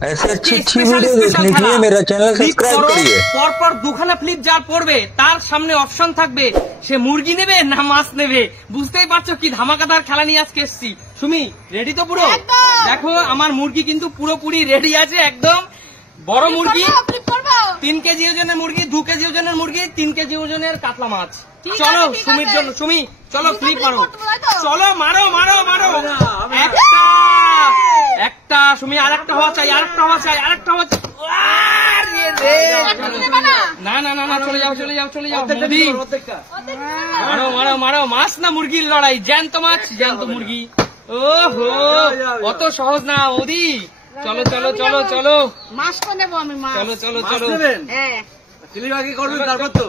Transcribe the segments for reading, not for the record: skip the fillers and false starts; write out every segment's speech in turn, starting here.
ऐसे अच्छी वीडियो देखने के लिए मेरा चैनल सब्सक्राइब करिए। পরপর দুখানা ফ্লিপ যার পড়বে তার সামনে অপশন থাকবে সে মুরগি নেবে না মাছ নেবে। বুঝতেই পারছো কি ধামাকাদার খেলা নিয়ে আজকে এসেছি। সুমি রেডি তো পুরো? দেখো আমার মুরগি কিন্তু পুরোপুরি রেডি আছে একদম। বড় মুরগি 3 কেজি ওজনের মুরগি, 2 কেজি ওজনের মুরগি, 3 কেজি ওজনের কাতলা মাছ। চলো সুমির জন্য, সুমি চলো ফ্লিপ মারো, চলো মারো মারো মারো। একটা সুমি, আরেকটা হওয়া চাই, আরেকটা হওয়া চাই, আরেকটা হওয়া চাই। না না না না, চলে যাও চলে যাও চলে যাও। মারো মারো মারো। মাছ না মুরগির লড়াই, জ্যান্ত মাছ জ্যান্ত মুরগি। ওহো অত সহজ না ওদি। চলো চলো চলো চলো, মাছ তো নেবো আমি। চলো চলো চলো। হ্যাঁ করবেন তারপর তো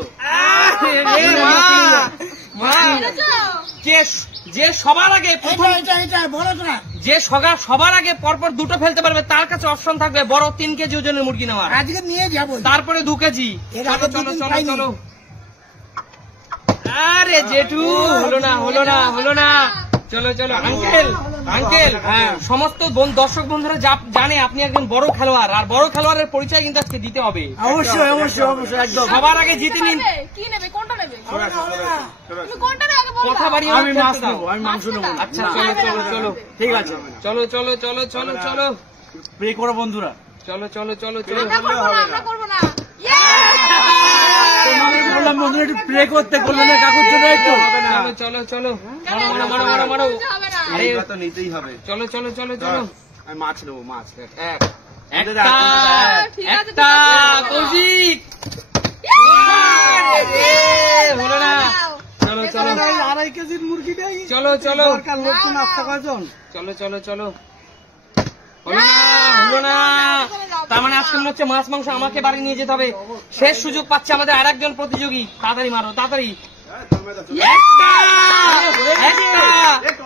যে সবার আগে যে সবার আগে পরপর দুটো ফেলতে পারবে তার কাছে অপশন থাকবে বড় 3 কেজি ওজনের মুরগি নেওয়ার। আজকে নিয়ে যাবো, তারপরে 2 কেজি। চলো চলো চলো চলো। আরে জেঠু হলো না হলো না হলো না। চলো চলো আঙ্কেল আঙ্কেল। সমস্ত দর্শক বন্ধুরা জানে আপনি একজন বড় খেলোয়াড়, আর বড় খেলোয়াড়ের পরিচয় কিন্তু আজকে দিতে হবে। অবশ্যই অবশ্যই অবশ্যই একদম। সবার আগে জিতে নিন। কি নেবে, কোনটা নেবে? তুমি কোনটা নেবে আগে বলো। কথা বাড়িয়ে আমি মাছ নেবো, আমি মাংস নেবো। আচ্ছা চলো চলো চলো, ঠিক আছে চলো চলো চলো চলো চলো। প্রে করো বন্ধুরা। চলো চলো চলো চলো। আমরা করবো না। বললাম বন্ধুরা একটু প্রে করতে, করলে না কাকুর জন্য একটু। চলো চলো চলো মারো মারো মারো মারো। আরে তো নিতেই হবে। চলো চলো চলো চলো। আমি মাছ নেবো, মাছ। একটা কৌশিক হলো না। চলো চলো 2.5 কেজির মুরগি দেই। চলো চলো লোকজন আসতে কয়জন? চলো চলো চলো। হলো না হলো না। তার মানে আজকে মনে হচ্ছে মাছ মাংস আমাকে বাড়ি নিয়ে যেতে হবে। শেষ সুযোগ পাচ্ছে আমাদের আর একজন প্রতিযোগী। তাড়াতাড়ি মারো তাড়াতাড়ি।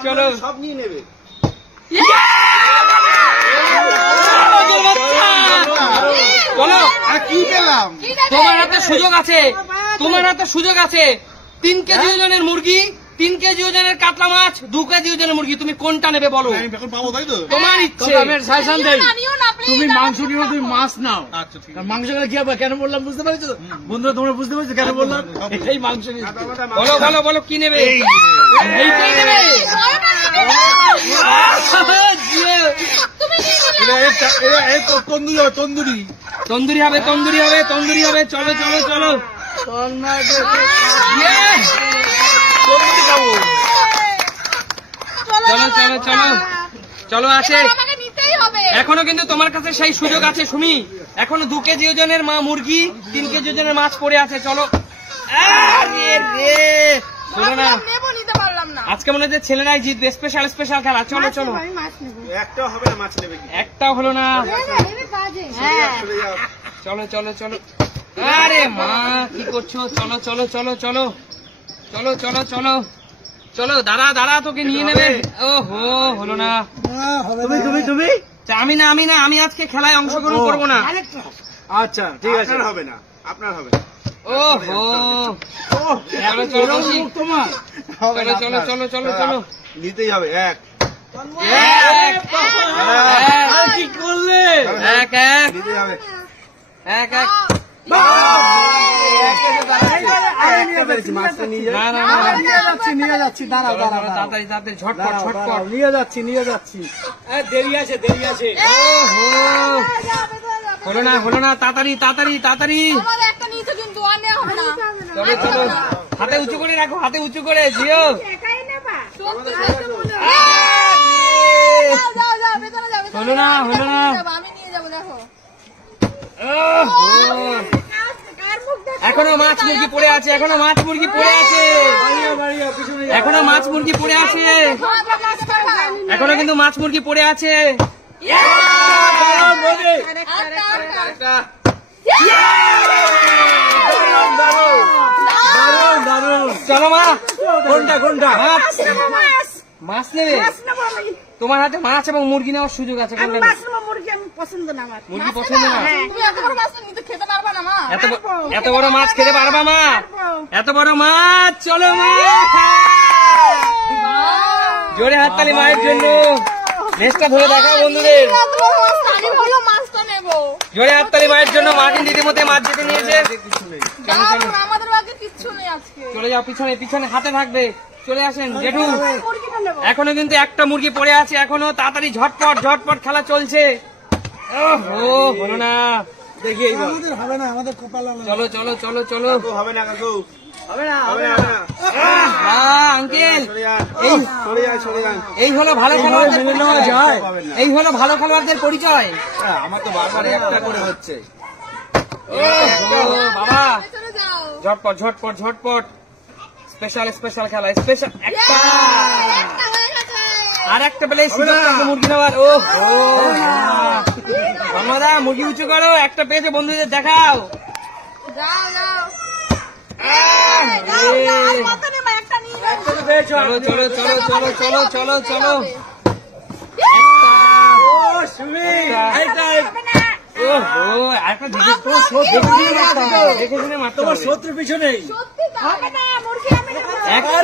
চলো সব নিয়ে নেবে। চলো কি পেলাম? তোমার হাতে সুযোগ আছে, তোমার হাতে সুযোগ আছে। 3 কেজি ওজনের মুরগি, 3 কেজি ওজনের কাতলা মাছ, 2 কেজি ওজনের মুরগি। তুমি কোনটা নেবে বলো? এখন পাবো তাই তো? তোমার ইচ্ছে। আমি সাজেশন দেই, আমিও না, please, তুমি মাংস নিও, তুমি মাছ নাও। আচ্ছা ঠিক কারণ মাংস খেলে কি হবে কেন বললাম বুঝতে পারছো তো? বন্ধুরা তোমরা বুঝতে পারছো কেন বললাম? এই মাংস নিয়ে বলো বলো বলো কি নেবে? এইটাই নেবে। তুমি কি নেবে? তন্দুরি হবে, তন্দুরি। তন্দুরি হবে তন্দুরি হবে তন্দুরি হবে। চলো চলো চলো। চলো চলো চলো চলো আসে। আমাকে নিতেই হবে। এখনো কিন্তু তোমার কাছে সেই সুযোগ আছে সুমি। এখনো 2 কেজি ওজনের মুরগি, 3 কেজি ওজনের মাছ পড়ে আছে। চলো। আরে রে শোনো না, নেবো, নিতে পারলাম না। আজকে মনে হচ্ছে ছেলেরাই জিতবে। স্পেশাল স্পেশাল খেলা। চলো চলো। আমি মাছ নেবো। একটাও হবে না, মাছ নেবে কি? একটাও হলো না। হ্যাঁ চলে যাও। চলো চলো চলো। আরে মা কি করছো? চলো চলো চলো চলো চলো চলো চলো চলো। দাঁড়া দাঁড়া, তোকে নিয়ে নেবে। ওহো হলো না। তুমি তুমি তুমি আমি না আমি না, আমি আজকে খেলায় অংশগ্রহণ করবো না। আচ্ছা ঠিক আছে। আপনার হবে না, আপনার হবে। ওহো চলো চলো কৌশিক। তোমার চলো চলো চলো চলো চলো। নিতেই হবে। এক কি করলে? এক এক নিতেই হবে। এক এক। মাছটা নিয়ে না না না, নিয়ে যাচ্ছি দাঁড়াও চলো, দাঁড়াও চলো, তাড়াতাড়ি তাড়াতাড়ি ঝটপট ঝটপট। নিয়ে যাচ্ছি নিয়ে যাচ্ছি। দেরি আছে দেরি আছে। ওহো হলো না হলো না। তাড়াতাড়ি তাড়াতাড়ি তাড়াতাড়ি। আমাদের একটা নিচে কিন্তু আর নেওয়া হবে না। চলো চলো। হাতে উঁচু করে রাখো, হাতে উঁচু করে জিও। সত্যি সত্যি মনে হয়। যাও যাও যাও, ভেতরে যাও, ভেতরে হলো না যাও, হলো না। আমি নিয়ে যাবো। দেখো ওহো কার মুখ দেখো। এখনো মাছ মুরগি পড়ে আছে, এখনো মাছ মুরগি পড়ে আছে, এখনো মাছ মুরগি পড়ে আছে, এখনো কিন্তু মাছ মুরগি পড়ে আছে। চলো মা। কোনটা কোনটা? মাছ মাছ নেবে? তোমার হাতে মাছ এবং মুরগি নেওয়ার সুযোগ আছে। কোনটা নেবে? মুরগি আমি পছন্দ না আমার। মুরগি পছন্দ না? তুমি এত বড় মাছ নিতে খেতে পারবা না মা। এত বড় মাছ খেতে পারবা মা? এত বড় মাছ। চলো মা, জোরে হাততালি মায়ের জন্য। নেক্সটটা ধরে দেখাও বন্ধুদের। এত বড় মাছ, আমি বলো মাছটা জোরে হাততালি মায়ের জন্য। মা কিন্তু ইতিমধ্যে মাছ জিতে নিয়েছে। আমাদের বাকি কিচ্ছু নেই আজকে। চলে যাও পিছনে, পিছনে হাতে থাকবে। চলে আসেন জেঠু। এখনো কিন্তু একটা মুরগি পড়ে আছে, এখনো তাড়াতাড়ি ঝটপট ঝটপট খেলা চলছে। ও হলো না, দেখি হবে না, আমাদের কপাল চলো চলো চলো চলো। হবে না কাকু, হবে না, আঙ্কেল এই এই হলো ভালো খেলোয়াড়দের পরিচয়। এই হলো ভালো খেলোয়াড়দের পরিচয়। আমার তো বারবার একটা করে হচ্ছে। বাবা ভেতরে যাও। ঝটপট ঝটপট ঝটপট। স্পেশাল স্পেশাল খেলা, স্পেশাল একটা একটা হয়ে গেছে। আর একটা পেলে সুযোগ থাকবে মুরগি নেওয়ার। ও ধন্যবাদ। মুরগি উঁচু করো, একটা পেয়েছে বন্ধুদের দেখাও। যাও যাও। যাও, যাও, আর কত নেবে? একটা নিয়ে যাও। চলো চলো চলো চলো চলো চলো চলো। হবে না। দেখে শুনে মারতে হবে। শত্রু পিছনেই সত্যি তো। হবে না, মুরগি আমি নেবো। একটা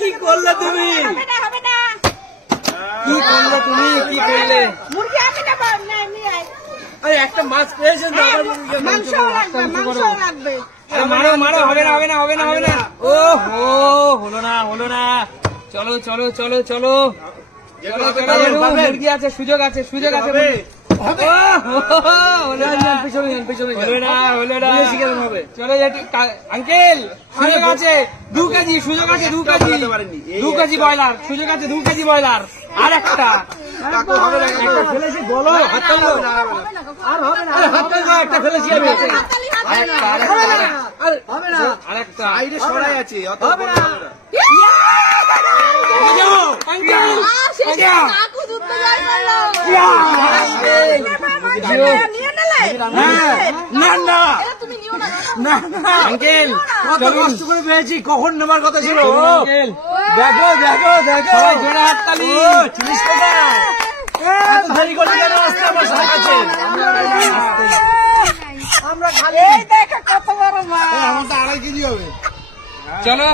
কি করলে তুমি? হবে না, হবে না। কি করলে তুমি, কি করলে? মুরগি আমি নেবো। না, নিয়ে আয়। আরে একটা মাছ পেয়েছেন তো আবার মাংসও লাগবে, মাংসও লাগবে। আরে মারো মারো, হবে না হবে না হবে না হবে না। ও হো, হলো না হলো না। চলো চলো চলো চলো চলো চলো। মুরগি আছে, সুযোগ আছে, সুযোগ আছে। হলো না হলো না। চলো আঙ্কেল, সুযোগ আছে 2 কেজি, সুযোগ আছে 2 কেজি, 2 কেজি ব্রয়লার, সুযোগ আছে 2 কেজি ব্রয়লার। আর একটা ফেলেছি বলো, হাত তালো। হবে না, কাকু। আর হবে না, হাত তালো, একটা ফেলেছি আমি। হাততালি, হাততালি। হবে না, আরেকটা সাইডে সরাই আছে, হবে না। আঙ্কেল শেষ, কাকু যুদ্ধ জয় করলো। নিয়ে নিলে? না না এটা তুমি নিও না, কাকু। না না, আঙ্কেল কত কষ্ট করে পেয়েছি, কখন নেবার কথা ছিল? আঙ্কেল দেখো দেখো দেখো, সবাই জোরে হাততালি। চিনিস কোথায়? এত দেরি করলে কেন আসতে আমার সাথে? আমরা খালি এই দেখো কত বড় মাছ। আমার তো 2.5 কেজি হবে। চলো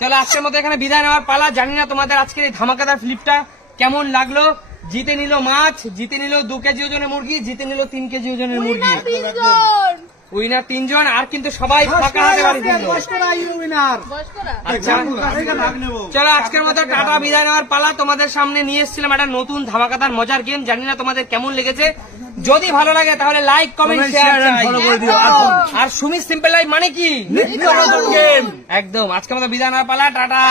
চলো, আজকের মতো এখানে বিদায় নেওয়ার পালা। জানি না তোমাদের আজকের এই ধামাকাদার ফ্লিপটা কেমন লাগলো। জিতে নিল মাছ, জিতে নিল 2 কেজি ওজনের মুরগি, জিতে নিল 3 কেজি ওজনের মুরগি। তিনজন। উইনার 3 জন, আর কিন্তু সবাই ফাঁকা হাতে বাড়ি দিল। বয়স্করা। আচ্ছা চলো, আজকের মতো টাটা, বিদায় নেওয়ার পালা। তোমাদের সামনে নিয়ে এসেছিলাম একটা নতুন ধামাকাদার মজার গেম। জানি না তোমাদের কেমন লেগেছে। যদি ভালো লাগে তাহলে লাইক কমেন্ট শেয়ার follow করে দিও। আর সুমিত সিম্পল লাইফ মানে কি নিত্য নতুন গেম। একদম। আজকের মতো বিদায় নেওয়ার পালা, টাটা।